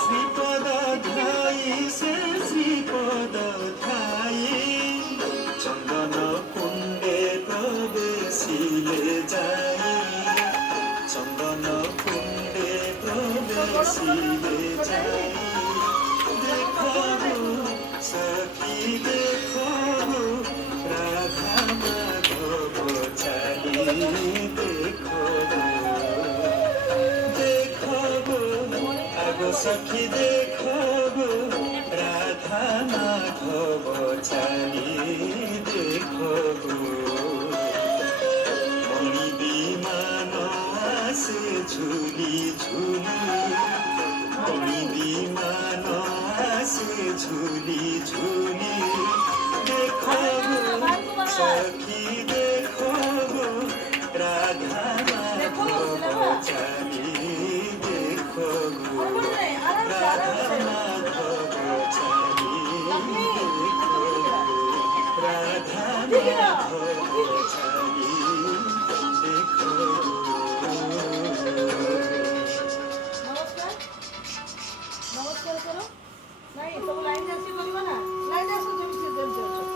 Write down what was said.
শ্রীপদ ধাই সে শ্রীপদ ধাই চন্দন কুণ্ডে প্রবেশিলে যাই চন্দন কুণ্ডে প্রবেশিলে যাই দেখো সখী দেখো রাধা মাধব চালি দেখো দেখো আগো সখী দেখো রাধা মাধব চালি দেখো মণি বিমান আসে ঝুলি ঝুলি মণি বিমান আসে ঝুলি ঝুলি দেখো সখী দেখো রাধা মাধব চালি দেখো রাধা মাধব চালি দেখো রাধা মাধব চালি দেখো নমস্কার নমস্কার করো নাই তুমি লাইন আসি বলবো না লাইন আসো তুমি